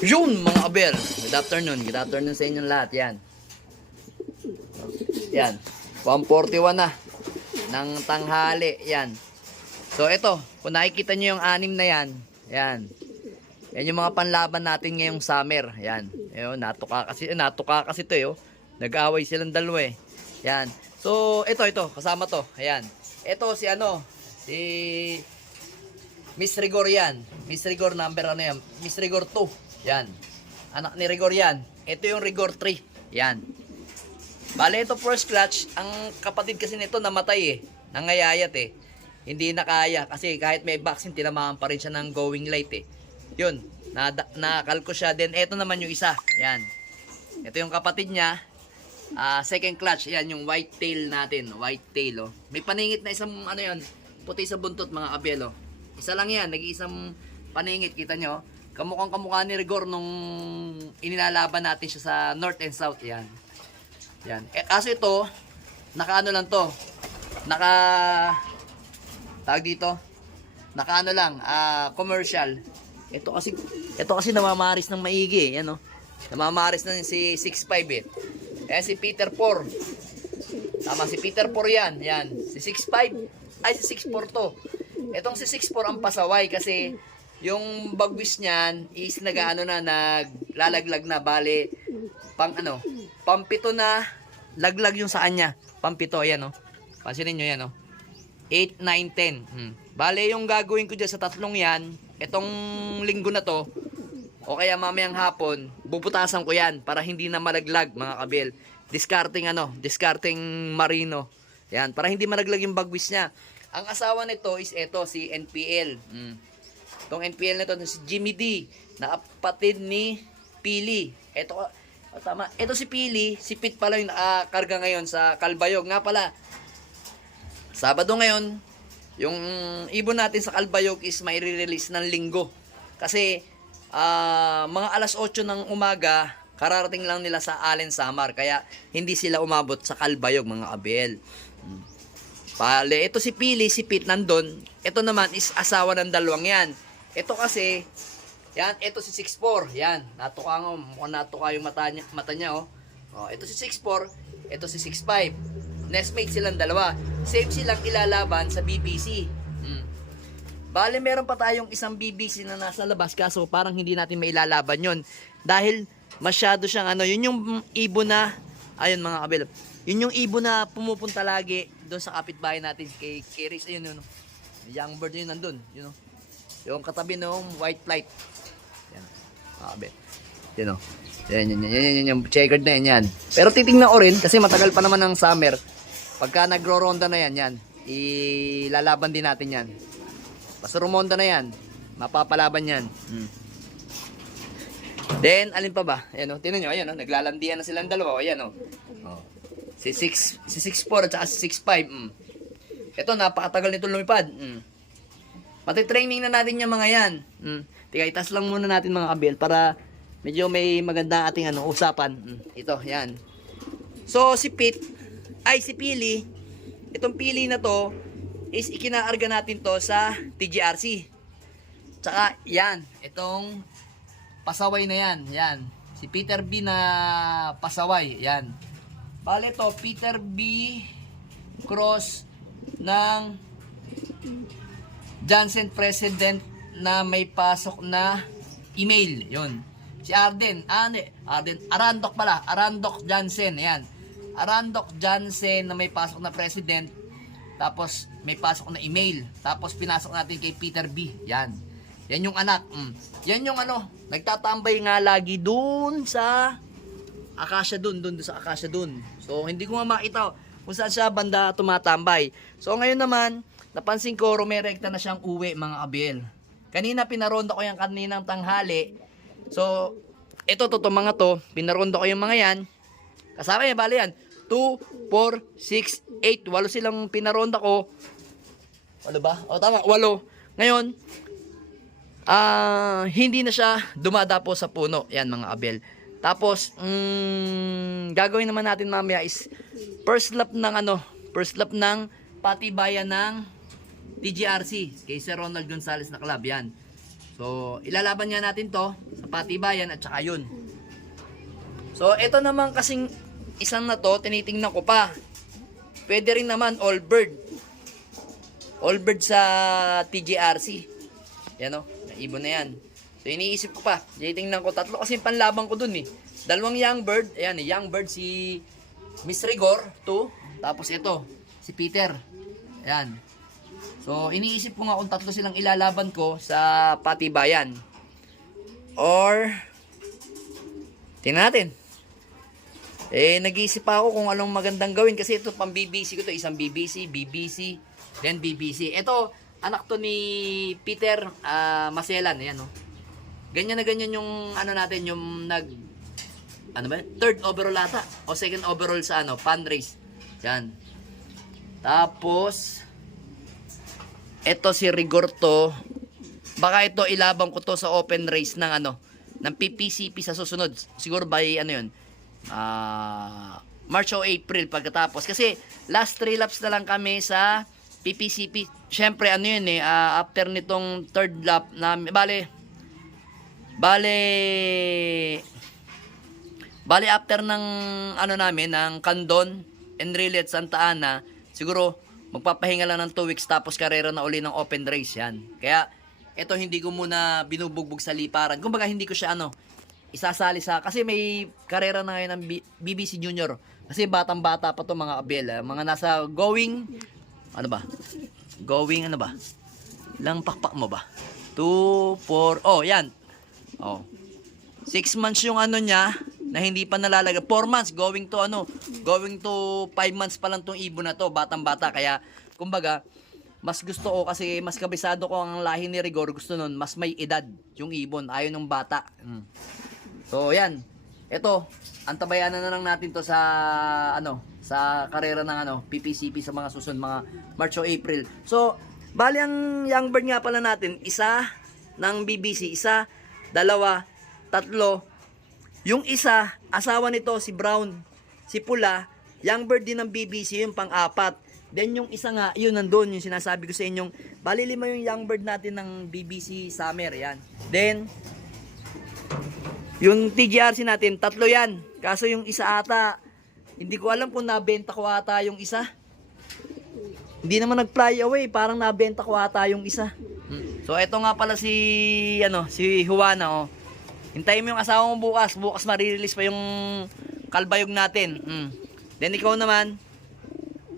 Yun mga abel. Good afternoon. Good afternoon sa inyong lahat. Yan. Yan. 1:41 na ng tanghali. Yan. So ito, kung nakikita nyo yung anim na yan. Yan. Yan yung mga panlaban natin ngayong summer. Yan. Ayun, natuka kasi to eh. Oh. Nag-away silang dalawa eh. Yan. So ito, kasama to. Ayan. Ito si si Miss Rigor yan. Miss Rigor number ano yan? Miss Rigor 2. Yan. Anak ni Rigor yan. Ito yung Rigor 3. Yan. Bale, ito first clutch. Ang kapatid kasi nito namatay eh. Nangayayat eh. Hindi na kaya. Kasi kahit may vaccine, tinamaan pa rin siya ng going light eh. Yun. Nakalko siya. Then, ito naman yung isa. Yan. Ito yung kapatid niya. Second clutch. Yan, yung white tail natin. White tail, oh. May paningit na isang, yun, puti sa buntot, mga kabelo. Isa lang yan. Nag-iisang paningit. Kita nyo? Kamukha ni Rigor nung inilalaban natin siya sa North and South. Yan. Yan. Kaso ito, naka lang to. Tawag dito. Naka lang, commercial. Ito kasi namamaris ng maigi, yan, oh. Namamaris na si 6'5" eh. Si Peter 4. Tama, si Peter 4 yan. Yan. Si 6'5", ay si 6'4" to. Itong si 6'4" ang pasaway kasi yung bagwis niyan is naglalaglag na, bale pampito na laglag yung sa kanya. Pampito, ayan, oh. Pansinin nyo yan, oh. 8, 9, 10. Bale, yung gagawin ko dyan sa tatlong yan, itong linggo na to, o kaya mamayang hapon, bubutasan ko yan para hindi na malaglag, mga kabel. Discarding marino. Yan, para hindi malaglag yung bagwis niya. Ang asawa nito is ito, si NPL. Itong NPL na to, si Jimmy D, na kapatid ni Pili. Tama. Ito si Pili, si Pete pala yung nakakarga ngayon sa Calbayog. Nga pala, Sabado ngayon, yung ibon natin sa Calbayog is may re-release ng linggo. Kasi, mga alas 8 ng umaga, kararating lang nila sa Allen Samar. Kaya, hindi sila umabot sa Calbayog, mga abel. Pale, ito si Pili, si Pete nandun. Ito naman is asawa ng dalawang yan. Ito kasi, yan, ito si 6'4". Yan, natuka nga, mukhang natuka yung mata niya, oh. Ito si 6'4", ito si 6'5". Nestmate silang dalawa. Same silang ilalaban sa BBC. Bale, meron pa tayong isang BBC na nasa labas, kaso parang hindi natin mailalaban yon dahil masyado siyang yun yung ibon na, ayun mga kabel, yun yung ibon na pumupunta lagi doon sa kapitbahay natin kay Riz. Ayun, young bird yun nandun, yung katabi ng white flight. Yan, mga kabel, yan, yung checkered na yan. Pero titingnan ko rin kasi matagal pa naman ng summer. Pagka nagro-ronda na yan, ilalaban din natin yan. Basta rumonda na yan, mapapalaban yan. Then, alin pa ba? Ayan, tingnan nyo, ayan, naglalandian na silang dalawa. Ayan, Si 6'4" at saka si 6'5". Ito, napakatagal nito lumipad. Matitraining na natin yung mga yan. Tiga, itas lang muna natin, mga kabel, para medyo may maganda ating usapan. Ito, yan. So, si Pili, itong Pili na to, is ikinaarga natin to sa TGRC. Tsaka, yan, itong pasaway na yan. Yan, si Peter B na pasaway. Yan. Bale to, Peter B cross ng Johnson President na may pasok na email. Yun. Si Arandok Johnson, ayan. Arandok Johnson na may pasok na president, tapos may pasok na email, tapos pinasok natin kay Peter B. Yan. Yan yung anak. Yan yung nagtatambay nga lagi dun sa Acacia dun sa Acacia dun. So, hindi ko nga makita kung saan siya banda tumatambay. So, ngayon naman, napansin ko, rumerekta na siyang uwi, mga kabel. Kanina, pinaronda ko yung kaninang tanghali. So, ito mga to, pinaronda ko yung mga yan. Kasama yan, bali yan. 2, 4, 6, 8. 8 silang pinaronda ko. 8 ba? O, tama, 8. Ngayon, hindi na siya dumadapo sa puno. Yan, mga kabel. Tapos, gagawin naman natin mamaya is first lap ng patibayan ng TGRC kay Sir Ronald Gonzales na club. Yan. So, ilalaban nga natin to sa patibayan at saka yun. So, ito naman kasing isang na to, tinitingnan ko pa. Pwede rin naman all bird. All bird sa TGRC. Yan o, ibon na yan. So, iniisip ko pa. Tinitingnan ko, tatlo kasi panlabang ko dun eh. Dalawang young bird. Ayan, young bird si Miss Rigor, 2. Tapos ito, si Peter. Ayan. So, iniisip ko nga kung tatlo silang ilalaban ko sa patibayan. Or, tingnan natin. Nag-iisip pa ako kung anong magandang gawin kasi ito pang BBC ko to, isang BBC, BBC, then BBC. Ito, anak to ni Peter Maselan, ayan no. Ganyan na ganyan yung ano natin, yung third overall ata o second overall sa fan race. Yan. Tapos ito si Rigor to. Baka ito ilabang ko to sa open race ng ng PPCP sa susunod. Siguro by March o April pagkatapos. Kasi last 3 laps na lang kami sa PPCP. Syempre after nitong third lap na bale after ng namin ng Candon, Enrile at Santa Ana, siguro magpapahinga lang ng 2 weeks tapos karera na uli ng open race yan. Kaya ito hindi ko muna binubugbog sa liparan. Kumbaga hindi ko siya isasali sa, kasi may karera na ngayon ng BBC Junior. Kasi batang-bata pa to mga abel, mga nasa going ilang pakpak mo ba? 2, 4, yan. 6 months yung niya na hindi pa nalalagay. 4 months going to 5 months pa lang tong ibon na to, batang-bata. Kaya kumbaga mas gusto ko kasi mas kabisado ko ang lahi ni Rigor, gusto nun mas may edad yung ibon, ayaw ng bata. So yan. Ito, antabayanan na lang natin to sa sa karera ng PPCP sa mga susunod, mga March o April. So, bali ang young bird nga pala natin, isa ng BBC, isa, 2, 3. Yung isa, asawa nito si Brown, si Pula, young bird din ng BBC, yung pang-4. Then yung isa nga, yun nandun, yung sinasabi ko sa inyong, bali 5 yung young bird natin ng BBC Summer, yan. Then, yung TGRC natin, 3 yan. Kaso yung isa ata, hindi ko alam kung nabenta ko ata yung isa. Hindi naman nag-fly away, parang nabenta ko ata yung isa. So ito nga pala si si Juana Hintayin mo yung asawa mo bukas. Bukas marirelease pa yung kalbayog natin. Then ikaw naman,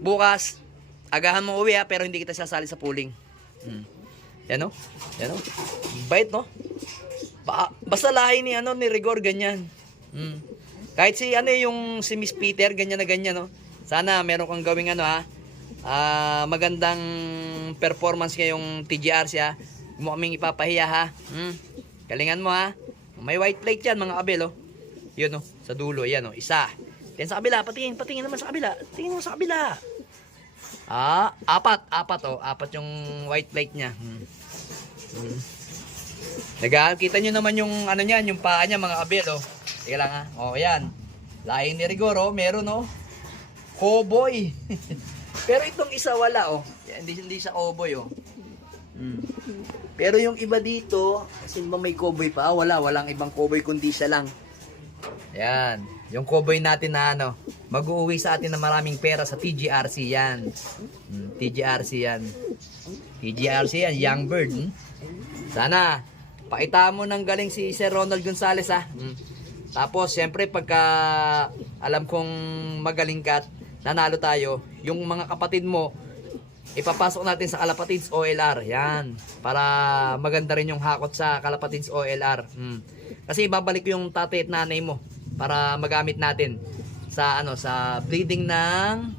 bukas agahan mo uwi pero hindi kita sasali sa pooling. Yan o. Bait no? Basta lahi ni ni Rigor ganyan. Kahit yung si Miss Peter ganyan na ganyan no. Sana meron kang gawing magandang performance ngayong TGRC ha. Huwag mo kaming ipapahiya ha. Galingan mo ha. May white plate yan mga abel Yun sa dulo yan isa. Then sa kabila, patingin naman sa kabila. Tingin mo sa kabila. 4 yung white plate niya. Kita nyo naman yung niyan, yung paa niya mga abel Teka lang ha. Yan. Laing ni Rigor meron cowboy. Pero itong isa wala hindi siya cowboy Pero yung iba dito, kasi ba may cowboy pa? Walang ibang cowboy kundi siya lang. Yan. Yung cowboy natin na mag-uuwi sa atin na maraming pera sa TGRC yan. TGRC yan. TGRC yan, young bird. Sana pakita mo ng galing si Sir Ronald Gonzales ha. Tapos syempre pagka alam kong magaling ka at nanalo tayo, yung mga kapatid mo ipapasok natin sa Kalapatids OLR. Yan. Para maganda rin yung hakot sa Kalapatids OLR. Kasi ibabalik ko yung tatay at nanay mo para magamit natin sa sa breeding ng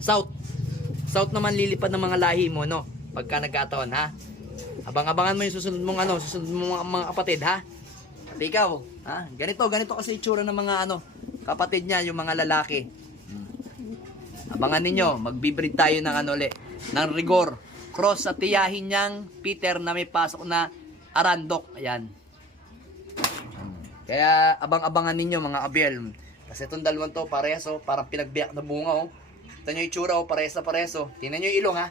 South. South naman lilipad ng mga lahi mo pagka nagkataon ha. Abang-abangan mo yung susunod mong mga kapatid ha. At ikaw, ha? Ganito kasi itsura ng mga kapatid niya, yung mga lalaki. Abangan ninyo, magbi-breed tayo ng ng Rigor. Cross sa tiyahin niyang Peter na may pasok na Arandok. Ayan. Kaya abang-abangan ninyo mga abel. Kasi itong dalawang to parehas parang pinagbiyak na bunga Tingnan nyo yung itsura parehas na parehas Tingnan nyo yung ilong ha.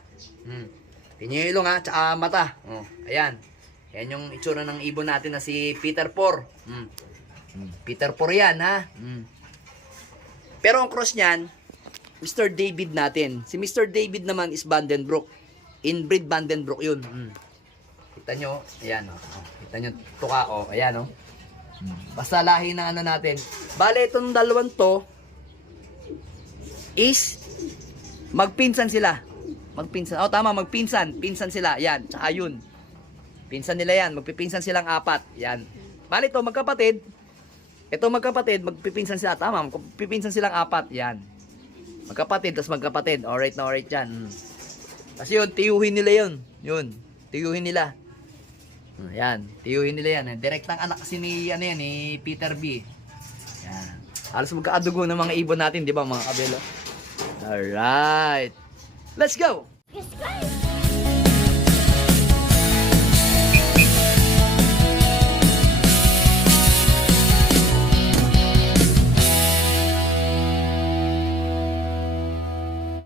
Tingnan nyo yung ilong ha, tsaka mata. Ayan. Yan yung itsura ng ibon natin na si Peter Por. Peter Por yan, ha? Pero ang cross niyan, Mr. David natin. Si Mr. David naman is Vandenbroek. Inbreed Vandenbroek yun. Kita nyo, ayan, kita nyo, tuka, ayan, Basta lahi ng ano natin. Bale, itong dalawang to, is, magpinsan sila. Magpinsan. Tama, magpinsan. Pinsan sila. Yan. Tsaka yun. Pinsan nila yan. Magpipinsan silang apat. Yan. Bali ito, magkapatid. Ito magkapatid, magpipinsan sila. Tama, magpipinsan silang apat. Yan. Magkapatid, tapos magkapatid. Alright na alright yan. Kasi yun, tiyuhin nila yun. Yun. Tiyuhin nila. Yan. Tiyuhin nila yan. Direktang anak kasi ni, ano yan, ni Peter B. Yan. Halos magkaadugo ng mga ibon natin, di ba mga kabelo? Alright. Let's go! Yes, guys!